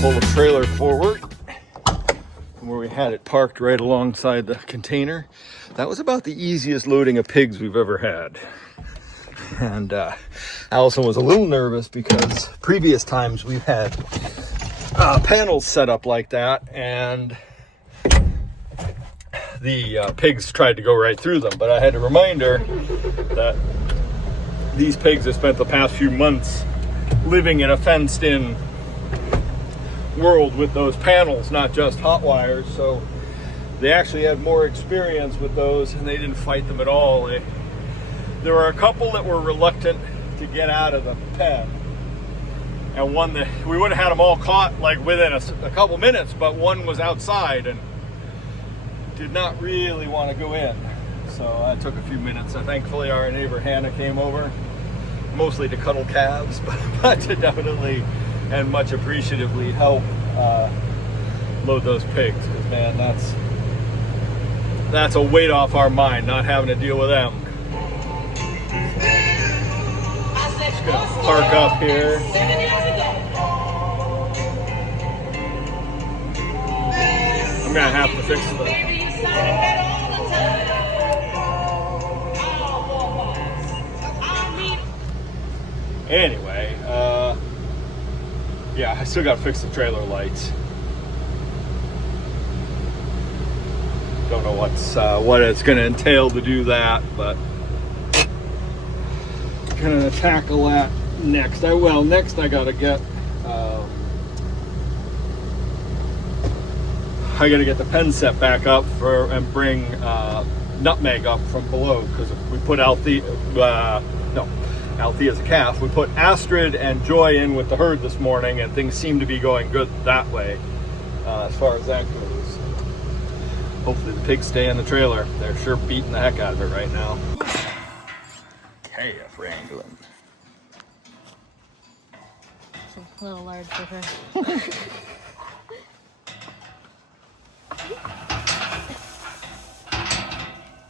pull the trailer forward from where we had it parked right alongside the container. That was about the easiest loading of pigs we've ever had. And Allison was a little nervous because previous times we've had panels set up like that, and the pigs tried to go right through them. But I had to remind her that these pigs have spent the past few months living in a fenced-in world with those panels, not just hot wires, so they actually had more experience with those, and they didn't fight them at all. There were a couple that were reluctant to get out of the pen, and one that we would have had them all caught like within a couple minutes, but one was outside and did not really want to go in, so that took a few minutes. So thankfully our neighbor Hannah came over, mostly to cuddle calves, but to definitely and much appreciatively help load those pigs, because man, that's a weight off our mind, not having to deal with them. Just gonna park up here. I'm gonna have to fix anyway, yeah, I still gotta fix the trailer lights. Don't know what it's gonna entail to do that, but gonna tackle that next. Next I gotta get I gotta get the pen set back up and bring Nutmeg up from below, because we put Althea's a calf. We put Astrid and Joy in with the herd this morning, and things seem to be going good that way as far as that goes. Hopefully the pigs stay in the trailer. They're sure beating the heck out of it right now. Calf wrangling. It's a little large for her.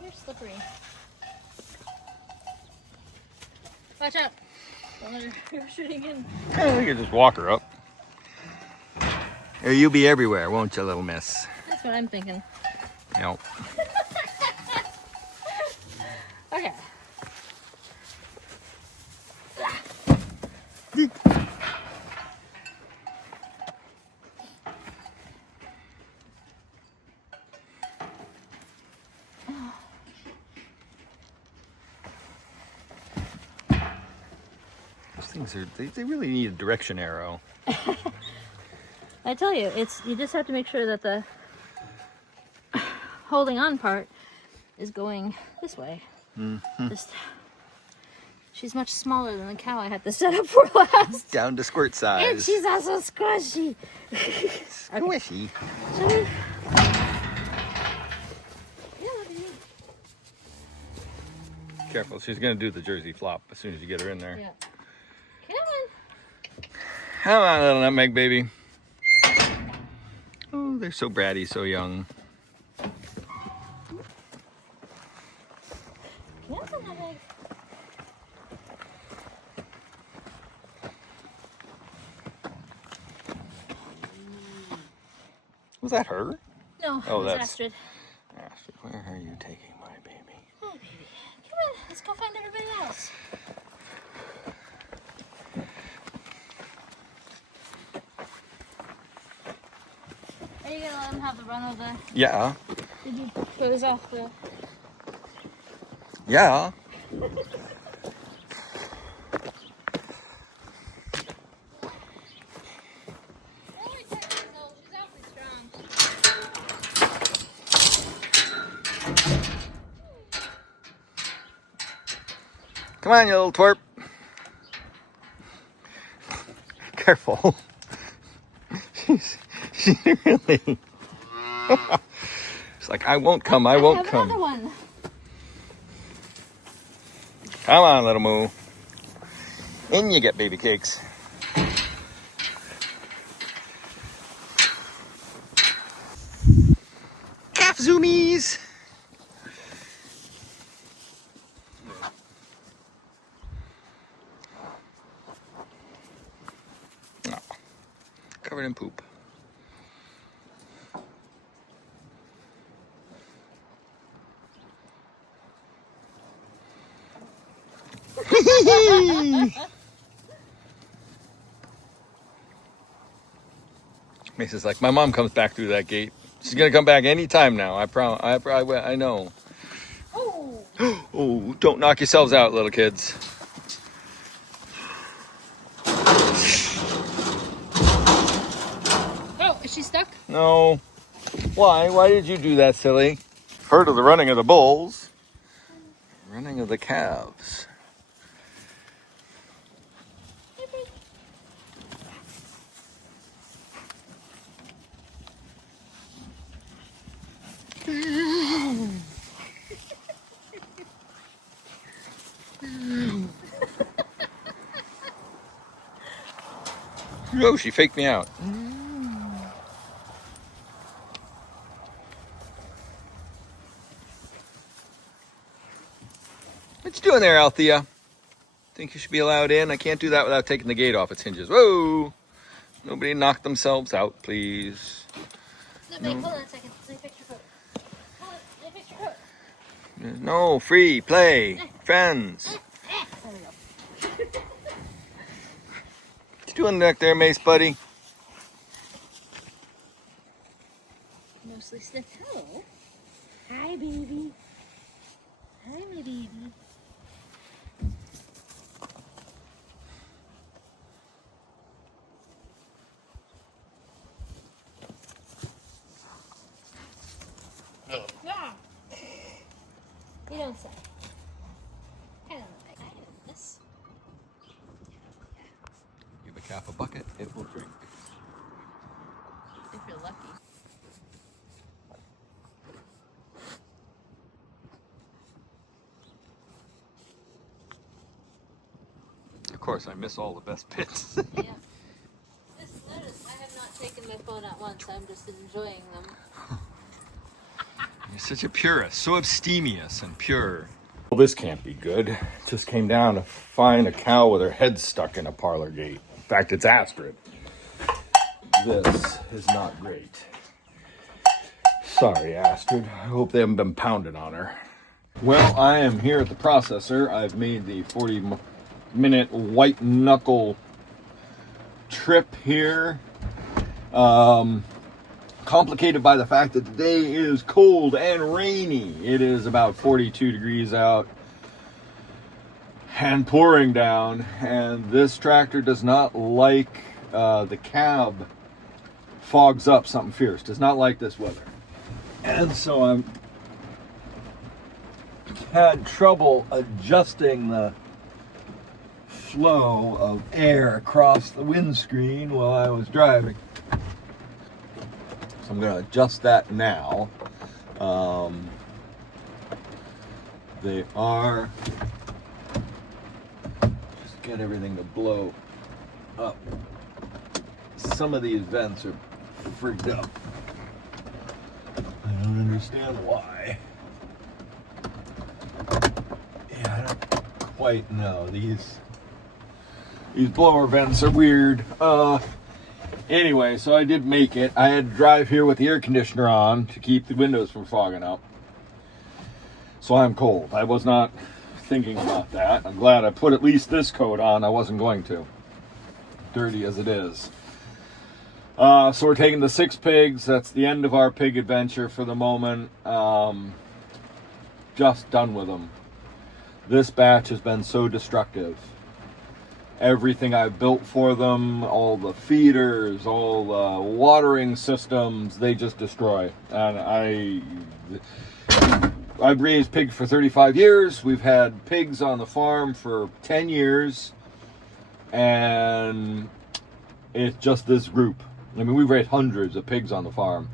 You're slippery. Watch out. Don't let her go shooting in. Yeah, you can just walk her up. Or you'll be everywhere, won't you, little miss? That's what I'm thinking. Nope. Okay. Those things they really need a direction arrow. I tell you, you just have to make sure that the holding on part is going this way. Mm-hmm. She's much smaller than the cow I had to set up for last. Down to squirt size. And she's also squishy. Squishy. Shall we? Careful, she's gonna do the Jersey flop as soon as you get her in there. Yeah. Come on. Come on, little Nutmeg baby. Oh, they're so bratty, so young. Was that her? No, oh, that's Astrid. Astrid. Where are you taking my baby? Oh, baby. Come on, let's go find everybody else. Are you going to let them have the run of the... Yeah. Did you close off the... Yeah. Come on, you little twerp. Careful. She really... It's like, I won't come, I won't come. Another one. Come on, little moo. In you get, baby cakes. Calf zoomies. covered in poop. Mace's like, my mom comes back through that gate. She's gonna come back anytime now. I promise. I know. Oh. Oh, don't knock yourselves out, little kids. Oh, is she stuck? No. Why? Why did you do that, silly? Heard of the running of the bulls? Running of the calves. Oh, she faked me out. What you doing there, Althea? Think you should be allowed in? I can't do that without taking the gate off its hinges. Whoa! Nobody knock themselves out, please. No. Hold on a second. Let me fix your coat. Hold on. Let me fix your coat. No, free, play, friends. There we go. What you doing back there, Mace, buddy? Mostly sniff. Hello. Hi, baby. Hi, my baby. Ah. You don't say. I don't like this. Give a calf a bucket, it will drink. If you're lucky. Of course, I miss all the best bits. Yeah. Just notice I have not taken my phone out once. I'm just enjoying them. You're such a purist, so abstemious and pure. Well, this can't be good. Just came down to find a cow with her head stuck in a parlor gate. In fact, it's Astrid. This is not great. Sorry, Astrid. I hope they haven't been pounding on her. Well, I am here at the processor. I've made the 40-minute white knuckle trip here. Complicated by the fact that the day is cold and rainy. It is about 42 degrees out and pouring down, and this tractor does not like the cab fogs up something fierce. Does not like this weather. And so I'm had trouble adjusting the flow of air across the windscreen while I was driving. So I'm going to adjust that now. They are, just get everything to blow up. Some of these vents are freaked up. I don't understand why. Yeah, I don't quite know. These blower vents are weird. Anyway, so I did make it. I had to drive here with the air conditioner on to keep the windows from fogging up. So I'm cold. I was not thinking about that. I'm glad I put at least this coat on. I wasn't going to. Dirty as it is. So we're taking the 6 pigs. That's the end of our pig adventure for the moment. Just done with them. This batch has been so destructive. Everything I've built for them, all the feeders, all the watering systems, they just destroy. And I've raised pigs for 35 years. We've had pigs on the farm for 10 years. And it's just this group. I mean, we've raised hundreds of pigs on the farm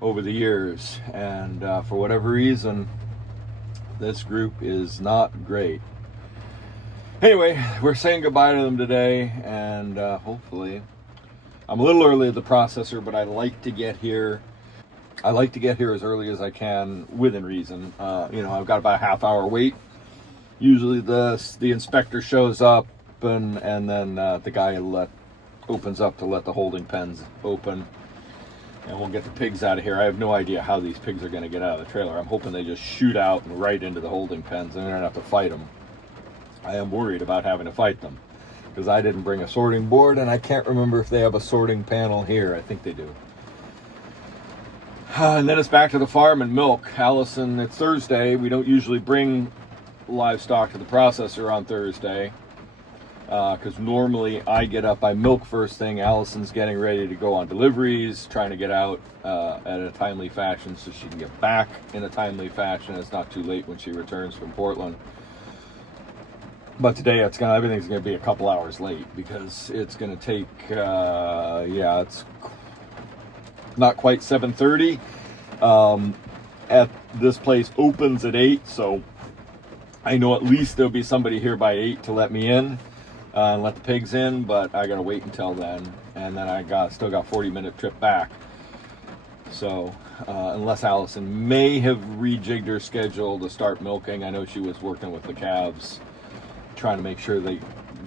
over the years. And for whatever reason, this group is not great. Anyway, we're saying goodbye to them today, and hopefully, I'm a little early at the processor, but I like to get here. I like to get here as early as I can, within reason. I've got about a half-hour wait. Usually, the inspector shows up, and then the guy will let opens up to let the holding pens open. And we'll get the pigs out of here. I have no idea how these pigs are going to get out of the trailer. I'm hoping they just shoot out and right into the holding pens and I don't have to fight them. I am worried about having to fight them because I didn't bring a sorting board and I can't remember if they have a sorting panel here. I think they do. And then it's back to the farm and milk. Allison, it's Thursday. We don't usually bring livestock to the processor on Thursday. Because normally I get up, I milk first thing. Allison's getting ready to go on deliveries, trying to get out at a timely fashion so she can get back in a timely fashion. It's not too late when she returns from Portland. But today everything's gonna be a couple hours late because it's gonna take it's not quite 7:30. At this place opens at 8, so I know at least there'll be somebody here by 8 to let me in. And let the pigs in, but I gotta wait until then, and then still got 40-minute trip back. So unless Allison may have rejigged her schedule to start milking, I know she was working with the calves, trying to make sure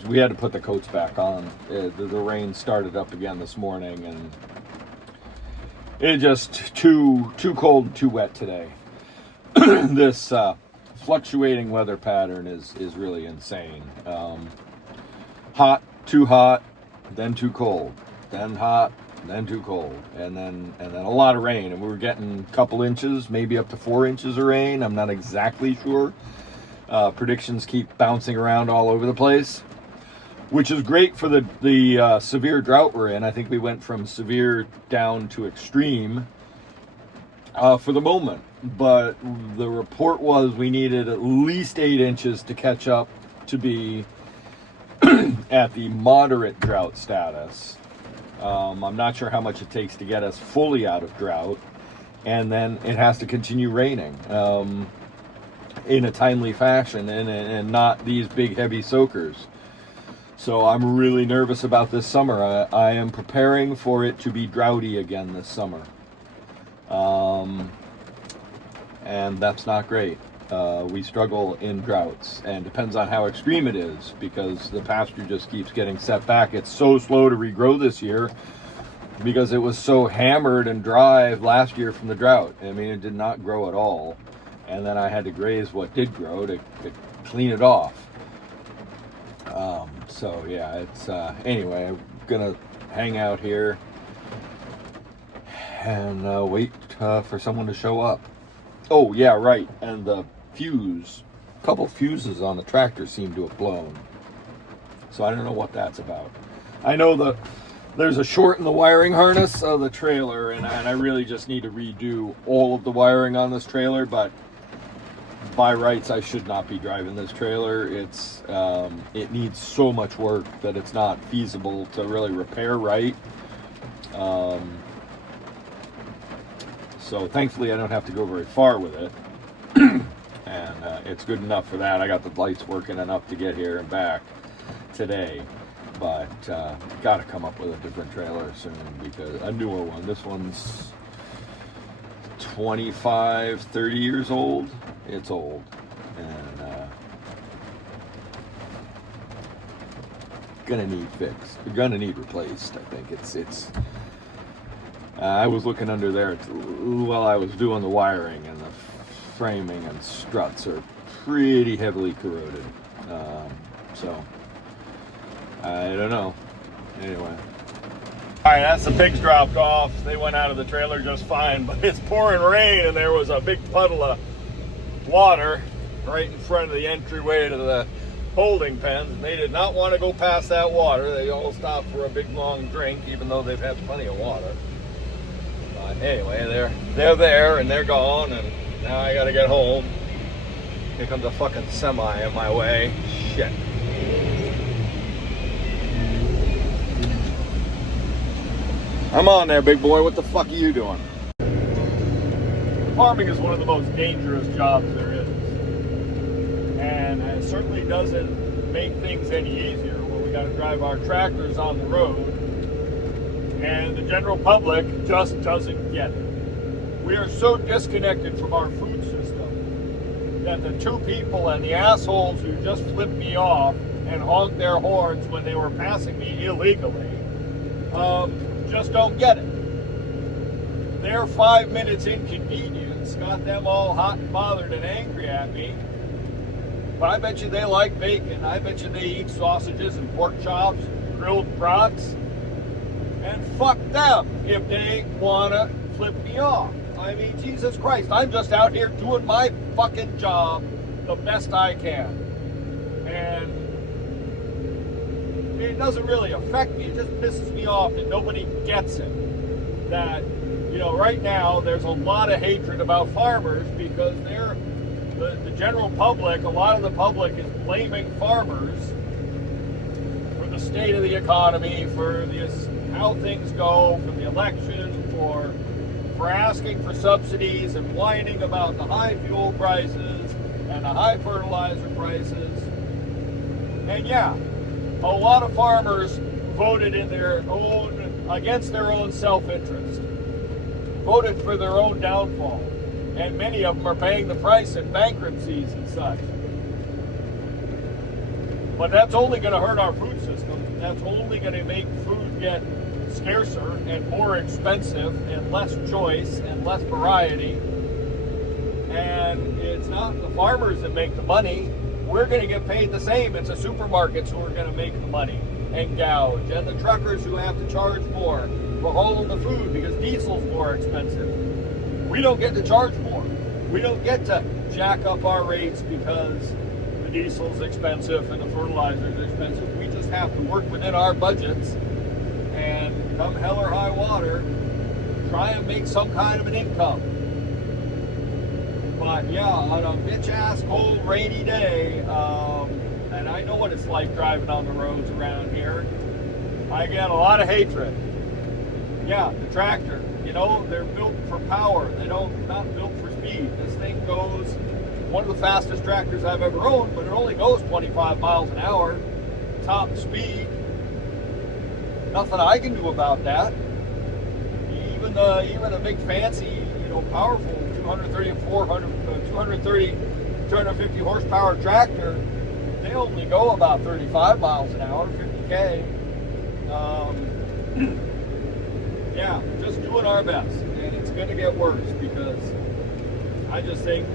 we had to put the coats back on. The rain started up again this morning, and it just too cold and too wet today. This fluctuating weather pattern is really insane. Hot, then too cold, then hot, then too cold, and then a lot of rain. And we were getting a couple inches, maybe up to 4 inches of rain. I'm not exactly sure. Predictions keep bouncing around all over the place, which is great for the severe drought we're in. I think we went from severe down to extreme for the moment. But the report was we needed at least 8 inches to catch up to be at the moderate drought status. I'm not sure how much it takes to get us fully out of drought, and then it has to continue raining in a timely fashion and not these big heavy soakers. So I'm really nervous about this summer. I am preparing for it to be droughty again this summer, and that's not great. We struggle in droughts, and depends on how extreme it is, because the pasture just keeps getting set back. It's so slow to regrow this year because it was so hammered and dry last year from the drought. I mean, it did not grow at all, and then I had to graze what did grow to clean it off. So yeah, it's anyway, I'm gonna hang out here and wait for someone to show up. Oh yeah, right, and the a couple fuses on the tractor seem to have blown. So I don't know what that's about. I know that there's a short in the wiring harness of the trailer, and I really just need to redo all of the wiring on this trailer, but by rights I should not be driving this trailer. It needs so much work that it's not feasible to really repair right. So thankfully I don't have to go very far with it. And it's good enough for that. I got the lights working enough to get here and back today, but got to come up with a different trailer soon, because a newer one. This one's 25, 30 years old. It's old, and gonna need fixed. Gonna need replaced. I think it's. I was looking under there while I was doing the wiring, and the framing and struts are pretty heavily corroded. So I don't know. Anyway. All right, that's the pigs dropped off. They went out of the trailer just fine, but it's pouring rain, and there was a big puddle of water right in front of the entryway to the holding pens, and they did not want to go past that water. They all stopped for a big long drink, even though they've had plenty of water. But anyway, they're there and they're gone, and now I gotta get home. Here comes a fucking semi in my way. Shit. I'm on there, big boy. What the fuck are you doing? Farming is one of the most dangerous jobs there is. And it certainly doesn't make things any easier when we got to drive our tractors on the road. And the general public just doesn't get it. We are so disconnected from our food system that the two people and the assholes who just flipped me off and honked their horns when they were passing me illegally just don't get it. Their 5 minutes inconvenience got them all hot and bothered and angry at me. But I bet you they like bacon. I bet you they eat sausages and pork chops, grilled brats. And fuck them if they want to flip me off. I mean, Jesus Christ, I'm just out here doing my fucking job the best I can. And it doesn't really affect me. It just pisses me off that nobody gets it. That, you know, right now there's a lot of hatred about farmers because they're the general public, a lot of the public is blaming farmers for the state of the economy, for how things go, for the election, for asking for subsidies and whining about the high fuel prices and the high fertilizer prices. And yeah, a lot of farmers voted against their own self-interest, voted for their own downfall, and many of them are paying the price in bankruptcies and such. But that's only going to hurt our food system. That's only going to make food get scarcer and more expensive and less choice and less variety. And it's not the farmers that make the money. We're going to get paid the same. It's the supermarkets who are going to make the money and gouge, and the truckers who have to charge more for hauling the food because diesel's more expensive. We don't get to charge more. We don't get to jack up our rates because the diesel's expensive and the fertilizer's expensive. We just have to work within our budgets and come hell or high water, try and make some kind of an income. But yeah, on a bitch-ass cold rainy day, and I know what it's like driving on the roads around here, I get a lot of hatred. Yeah, the tractor, you know, they're built for power. Not built for speed. This thing goes, one of the fastest tractors I've ever owned, but it only goes 25 miles an hour, top speed. Nothing I can do about that. Even a big fancy, you know, powerful 250 horsepower tractor, they only go about 35 miles an hour, 50K. Yeah, just doing our best, and it's going to get worse because I just think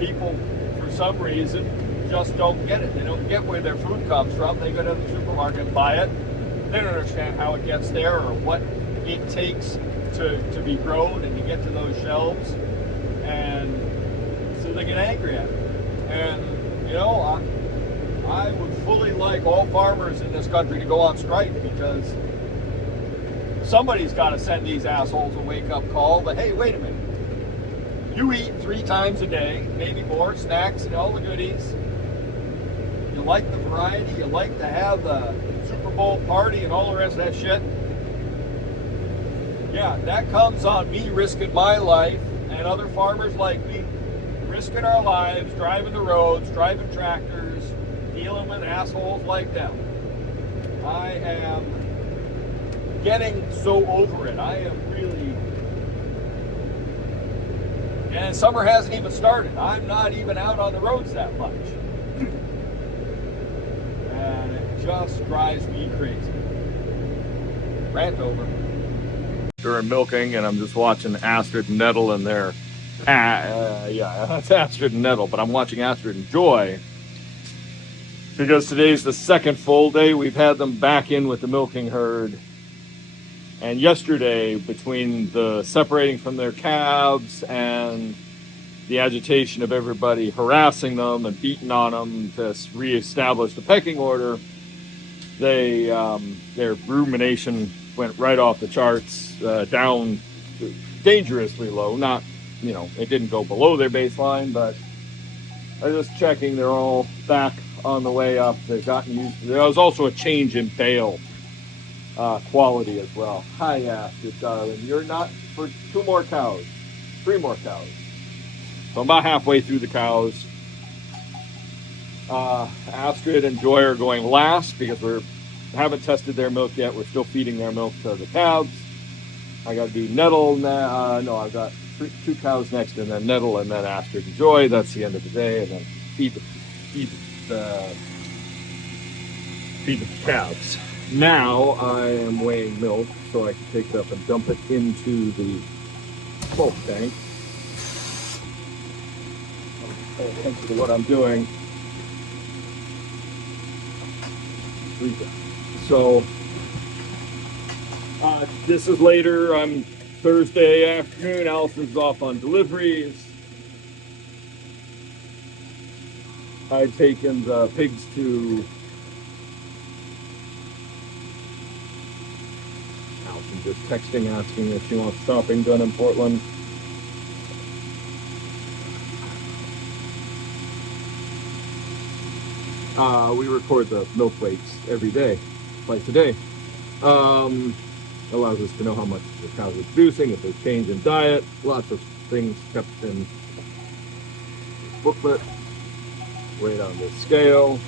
people, for some reason, just don't get it. They don't get where their food comes from. They go to the supermarket and buy it. They don't understand how it gets there or what it takes to be grown and to get to those shelves, and so they get angry at it. And you know, I would fully like all farmers in this country to go on strike because somebody's got to send these assholes a wake-up call. But hey, wait a minute. You eat 3 times a day, maybe more, snacks and all the goodies. You like the variety. You like to have the Super Bowl party and all the rest of that shit. Yeah, that comes on me risking my life and other farmers like me, risking our lives, driving the roads, driving tractors, dealing with assholes like them. I am getting so over it. I am really... And summer hasn't even started. I'm not even out on the roads that much. And it just drives me crazy. Rant over. During milking, and I'm just watching Astrid and Nettle and their... yeah, that's Astrid and Nettle, but I'm watching Astrid and Joy because today's the second full day we've had them back in with the milking herd. And yesterday, between the separating from their calves and the agitation of everybody harassing them and beating on them to reestablish the pecking order, their rumination went right off the charts, down dangerously low. Not, you know, it didn't go below their baseline, but I was just checking, they're all back on the way up. They've gotten used to. There was also a change in bale quality as well. Hi, Astrid, darling. You're not for 2 more cows, 3 more cows. So I'm about halfway through the cows. Astrid and Joy are going last because we haven't tested their milk yet. We're still feeding their milk to the calves. I got to do Nettle now. No, I've got 2 cows next, and then Nettle, and then Astrid and Joy. That's the end of the day, and then feed the calves. Now I am weighing milk so I can take it up and dump it into the bulk tank. Pay attention to what I'm doing. So this is later. I'm Thursday afternoon. Allison's off on deliveries. I'd taken the pigs to Allison just texting asking if she wants shopping done in Portland. We record the milk weights every day, twice a day. Allows us to know how much the cows are producing, if there's change in diet, lots of things kept in booklet, weight on the scale.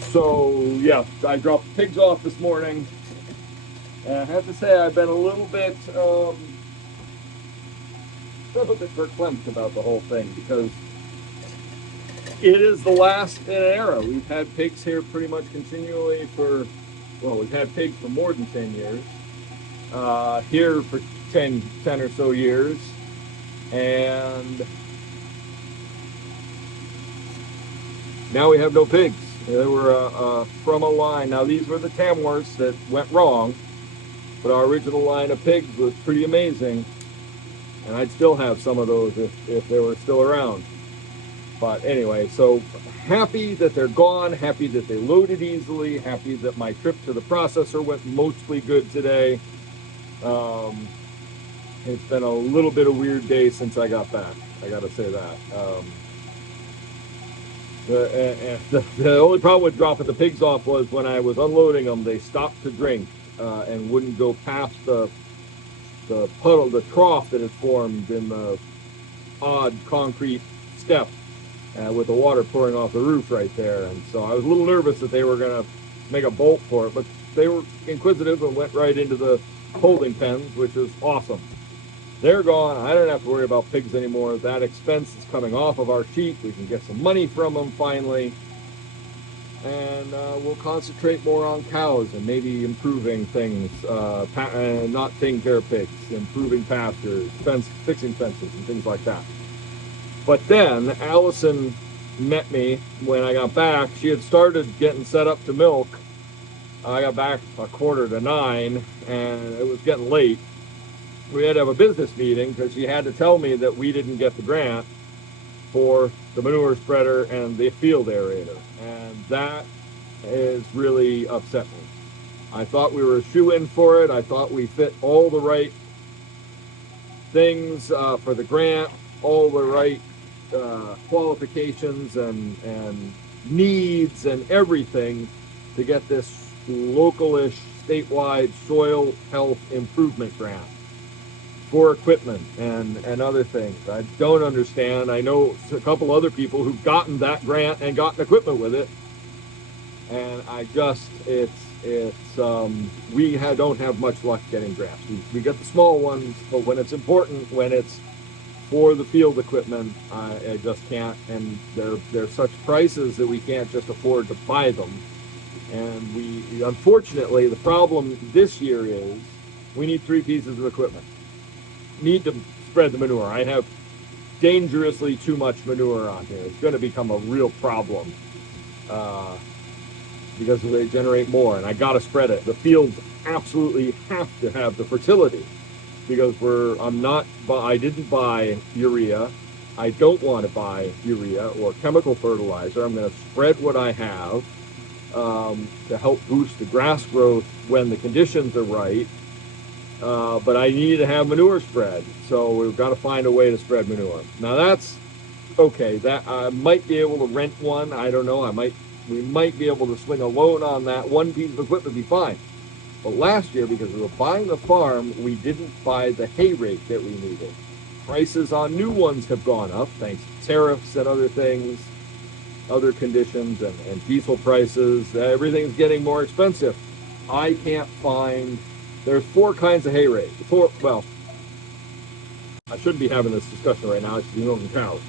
So yeah, I dropped the pigs off this morning. And I have to say I've been a little bit verklempt about the whole thing because it is the last in an era. We've had pigs here pretty much continually for, well, we've had pigs for more than 10 years. Here for 10 or so years. And now we have no pigs. They were from a line. Now these were the Tamworths that went wrong, but our original line of pigs was pretty amazing. And I'd still have some of those if they were still around. But anyway, so happy that they're gone, happy that they loaded easily, happy that my trip to the processor went mostly good today. It's been a little bit of a weird day since I got back, I gotta say that. The only problem with dropping the pigs off was when I was unloading them, they stopped to drink and wouldn't go past the puddle, the trough that had formed in the odd concrete step with the water pouring off the roof right there. And so I was a little nervous that they were going to make a bolt for it, but they were inquisitive and went right into the holding pens, which is awesome. They're gone. I don't have to worry about pigs anymore. That expense is coming off of our sheet. We can get some money from them finally. And we'll concentrate more on cows and maybe improving things, not taking care of pigs, improving pastures, fixing fences and things like that. But then Allison met me when I got back. She had started getting set up to milk. I got back 8:45, and it was getting late. We had to have a business meeting because she had to tell me that we didn't get the grant for the manure spreader and the field aerator. And that is really upset me. I thought we were a shoe-in for it. I thought we fit all the right things for the grant, all the right qualifications and needs and everything to get this localish statewide soil health improvement grant for equipment and other things. I don't understand. I know a couple other people who've gotten that grant and gotten equipment with it, and I just we don't have much luck getting grants. We get the small ones, but when it's important, when it's for the field equipment, I just can't, and they're such prices that we can't just afford to buy them. And we unfortunately, the problem this year is we need 3 pieces of equipment. Need to spread the manure. I have dangerously too much manure on here. It's going to become a real problem because they generate more, and I got to spread it. The fields absolutely have to have the fertility because I didn't buy urea. I don't want to buy urea or chemical fertilizer. I'm going to spread what I have to help boost the grass growth when the conditions are right. But I need to have manure spread, so we've got to find a way to spread manure. Now that's okay. That I might be able to rent one. I don't know. We might be able to swing a loan on that. One piece of equipment would be fine. But last year, because we were buying the farm, we didn't buy the hay rake that we needed. Prices on new ones have gone up thanks to tariffs and other things, other conditions, and diesel prices. Everything's getting more expensive. I can't find. There's 4 kinds of hay rake. Well, I shouldn't be having this discussion right now. I should be milking cows.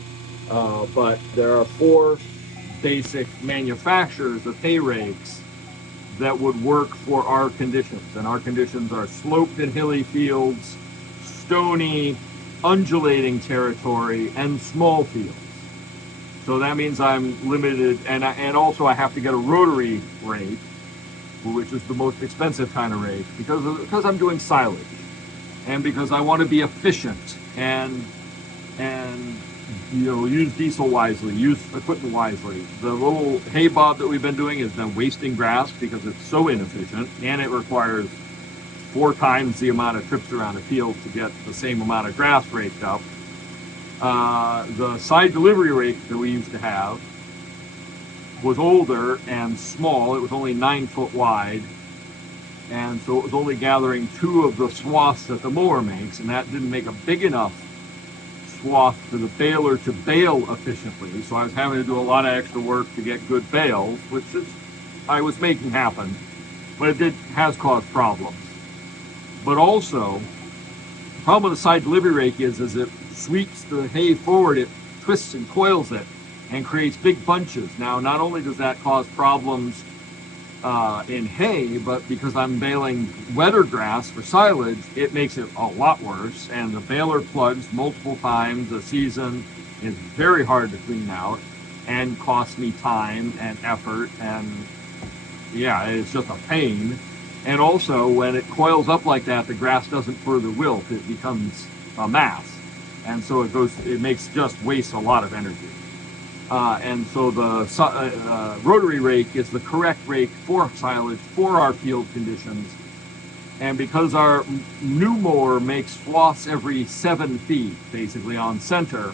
But there are 4 basic manufacturers of hay rakes that would work for our conditions. And our conditions are sloped and hilly fields, stony, undulating territory, and small fields. So that means I'm limited, and also I have to get a rotary rake, which is the most expensive kind of rake, because I'm doing silage, and because I want to be efficient and use diesel wisely, use equipment wisely. The little hay bob that we've been doing has been wasting grass because it's so inefficient, and it requires 4 times the amount of trips around a field to get the same amount of grass raked up. The side delivery rake that we used to have was older and small. It was only 9 foot wide, and so it was only gathering 2 of the swaths that the mower makes, and that didn't make a big enough swath for the baler to bale efficiently. So I was having to do a lot of extra work to get good bales, which I was making happen, but it has caused problems. But also, the problem with the side delivery rake is it sweeps the hay forward, it twists and coils it, and creates big bunches. Now, not only does that cause problems in hay, but because I'm baling wetter grass for silage, it makes it a lot worse. And the baler plugs multiple times a season is very hard to clean out and costs me time and effort. And yeah, it's just a pain. And also, when it coils up like that, the grass doesn't further wilt. It becomes a mass. And so it makes just waste a lot of energy. And so the rotary rake is the correct rake for silage, for our field conditions. And because our new mower makes swaths every 7 feet, basically on center,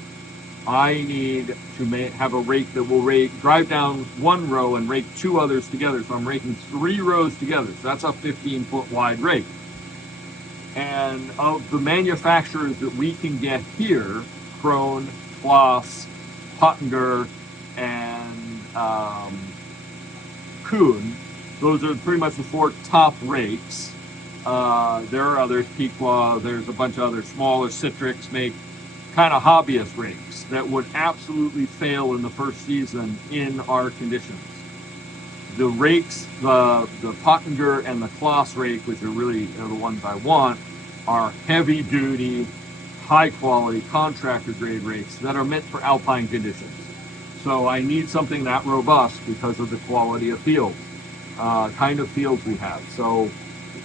I need to have a rake that will drive down 1 row and rake 2 others together. So I'm raking 3 rows together. So that's a 15-foot wide rake. And of the manufacturers that we can get here, Krone, Floss, Pottinger, and Kuhn, those are pretty much the 4 top rakes. There are others, Pequot, there's a bunch of other smaller. Citrix make kind of hobbyist rakes that would absolutely fail in the first season in our conditions. The rakes, the Pottinger and the Kloss rake, which are really the ones I want, are heavy duty, high quality contractor grade rakes that are meant for alpine conditions. So I need something that robust because of the quality of field, kind of fields we have. So,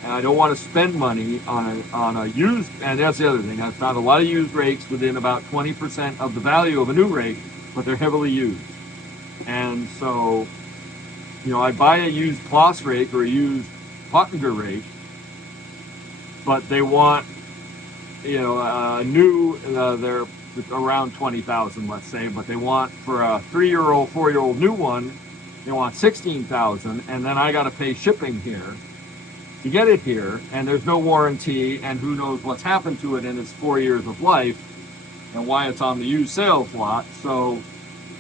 and I don't want to spend money on a used, and that's the other thing. I've found a lot of used rakes within about 20% of the value of a new rake, but they're heavily used. And so, I buy a used Kloss rake or a used Pottinger rake, but they want, new, they're around 20,000, let's say, but they want for a 3-year-old, 4-year-old new one, they want 16,000, and then I got to pay shipping here to get it here, and there's no warranty, and who knows what's happened to it in its 4 years of life, and why it's on the used sales lot. So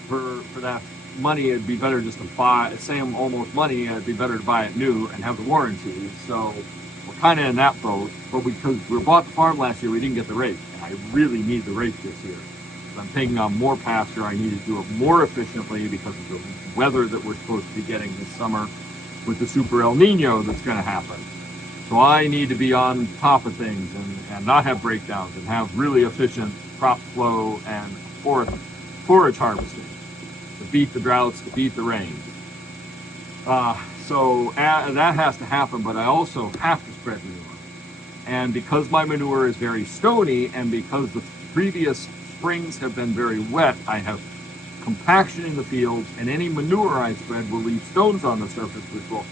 for that money, it'd be better just to buy, same almost money, it'd be better to buy it new and have the warranty. So we're kind of in that boat, but because we bought the farm last year, we didn't get the rake, and I really need the rake this year. I'm taking on more pasture. I need to do it more efficiently because of the weather that we're supposed to be getting this summer with the super El Nino that's going to happen. So I need to be on top of things and not have breakdowns and have really efficient crop flow and forage harvesting to beat the droughts, to beat the rain. So that has to happen, but I also have to spread manure. And because my manure is very stony and because the previous springs have been very wet, I have compaction in the fields, and any manure I spread will leave stones on the surface, which will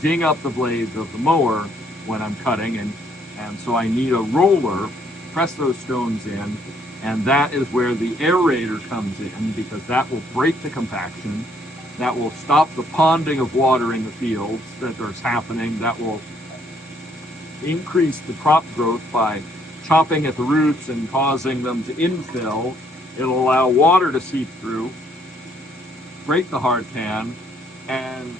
ding up the blades of the mower when I'm cutting, and so I need a roller to press those stones in, and that is where the aerator comes in, because that will break the compaction, that will stop the ponding of water in the fields that there's happening, that will increase the crop growth by chopping at the roots and causing them to infill. It'll allow water to seep through, break the hard pan, and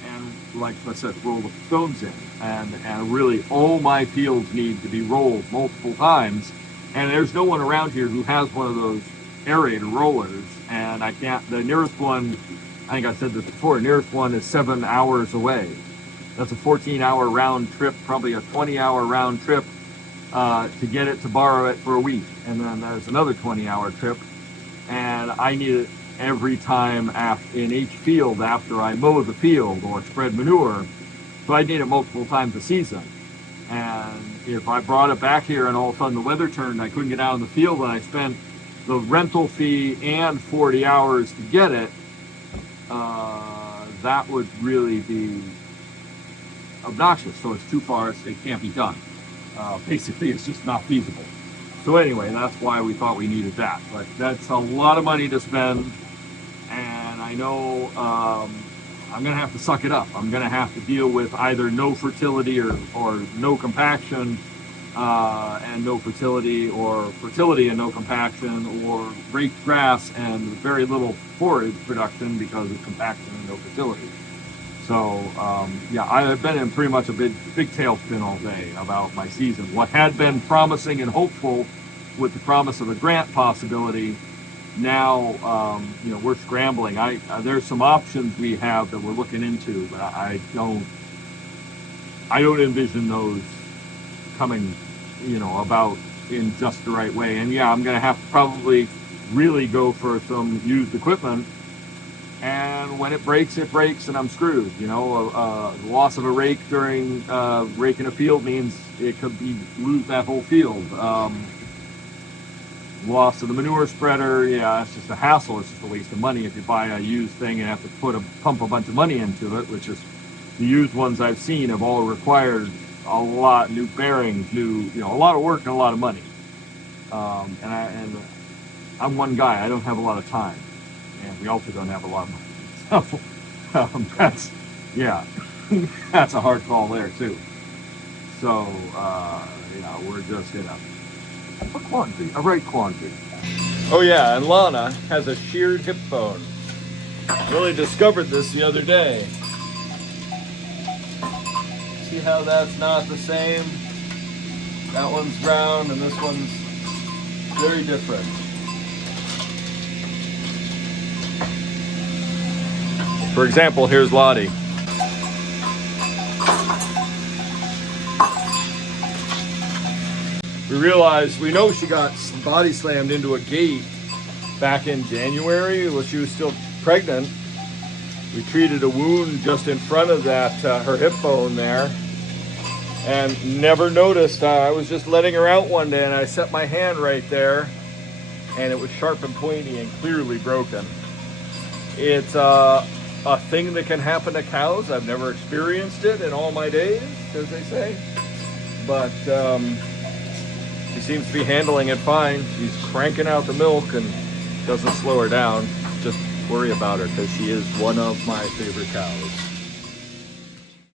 like I said, roll the stones in. And really all my fields need to be rolled multiple times. And there's no one around here who has one of those aerator rollers. And I can't, the nearest one, I think I said this before, nearest one is 7 hours away. That's a 14-hour round trip, probably a 20-hour round trip to get it to borrow it for a week. And then there's another 20-hour trip. And I need it every time in each field after I mow the field or spread manure. So I need it multiple times a season. And if I brought it back here and all of a sudden the weather turned and I couldn't get out in the field and I spent the rental fee and 40 hours to get it, that would really be obnoxious. So it's too far, it can't be done. Basically, it's just not feasible. So anyway, that's why we thought we needed that. But that's a lot of money to spend, and I know I'm going to have to suck it up. I'm going to have to deal with either no fertility or no compaction, and no fertility, or fertility and no compaction, or raked grass and very little forage production because of compaction and no fertility. So yeah, I've been in pretty much a big tailspin all day about my season. What had been promising and hopeful with the promise of a grant possibility, now you know, we're scrambling. There's some options we have that we're looking into, but I don't envision those coming, you know, about in just the right way. And yeah, I'm going to have to probably really go for some used equipment. And when it breaks, and I'm screwed. You know, the loss of a rake during raking a field means it could lose that whole field. Loss of the manure spreader, yeah, it's just a hassle. It's just a waste of money if you buy a used thing and have to pump a bunch of money into it, which is the used ones I've seen have all required a lot, new bearings, a lot of work and a lot of money. And I'm one guy. I don't have a lot of time. And we also don't have a lot of money. So that's a hard call there too. So yeah, we're just in a right quandary. Oh yeah, and Lana has a sheared hip bone. Really discovered this the other day. See how that's not the same? That one's round and this one's very different. For example, here's Lottie. We know she got body slammed into a gate back in January when she was still pregnant. We treated a wound just in front of that, her hip bone there, and never noticed. I was just letting her out one day and I set my hand right there and it was sharp and pointy and clearly broken. It's a thing that can happen to cows. I've never experienced it in all my days, as they say, but she seems to be handling it fine. She's cranking out the milk and doesn't slow her down. Just worry about her because she is one of my favorite cows.